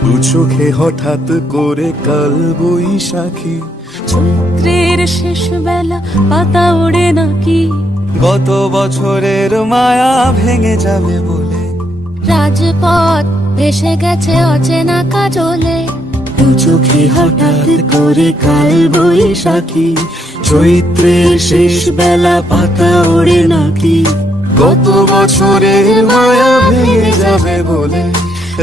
দু চোখে হঠাৎ করে কাল বৈশাখী, চৈত্রের শেষ বেলা পাতা ওড়ে নাকি, গত বছরের মায়া ভেঙে যাবে বলে, রাজপথ ভেসে গেছে অচেনা কাজলে, দু চোখে হঠাৎ করে কাল বৈশাখী, চৈত্রের শেষ বেলা পাতা ওড়ে নাকি, গত বছরের মায়া ভেঙে যাবে বলে,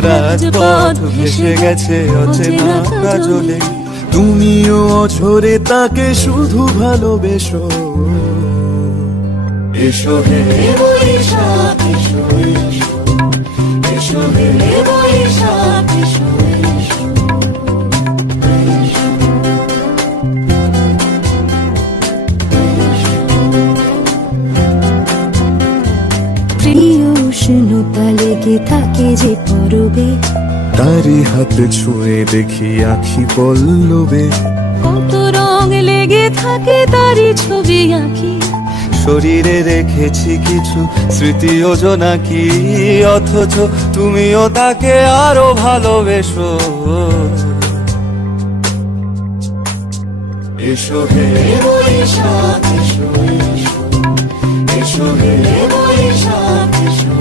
রাজপথ ভেসে গেছে অচেনা কাজলে, তুমিও অঝরে তাকে শুধু ভালোবেসো। এসো হে বৈশাখ এসো, এসো হে বৈশাখ এসো। উষ্ণতা লেগে থাকে যে পরবে, তারি হাত ছুঁয়ে দেখি আখি পল্লবে, কত রং লেগে থাকে তারই ছবি আঁকি, শরীরে রেখেছি কিছু স্মৃতি জোনাকি, অথচ তুমিও তাকে আরো ভালোবেসো। এসো হে বৈশাখ এসো, এসো হে বৈশাখ এসো।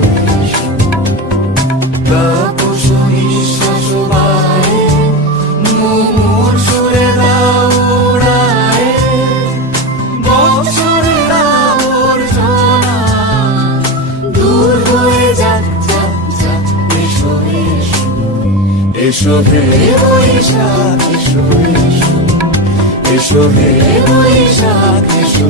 তাপস নিঃশ্বাস বায়ে, মুমুর সুরে দাও উড়ায়ে, বছরের আবর্জনা দূর হয়ে যাক যাক যাক। এসো এসো, এসো হে বৈশাখ এসো, এসো হে বৈশাখ এসো।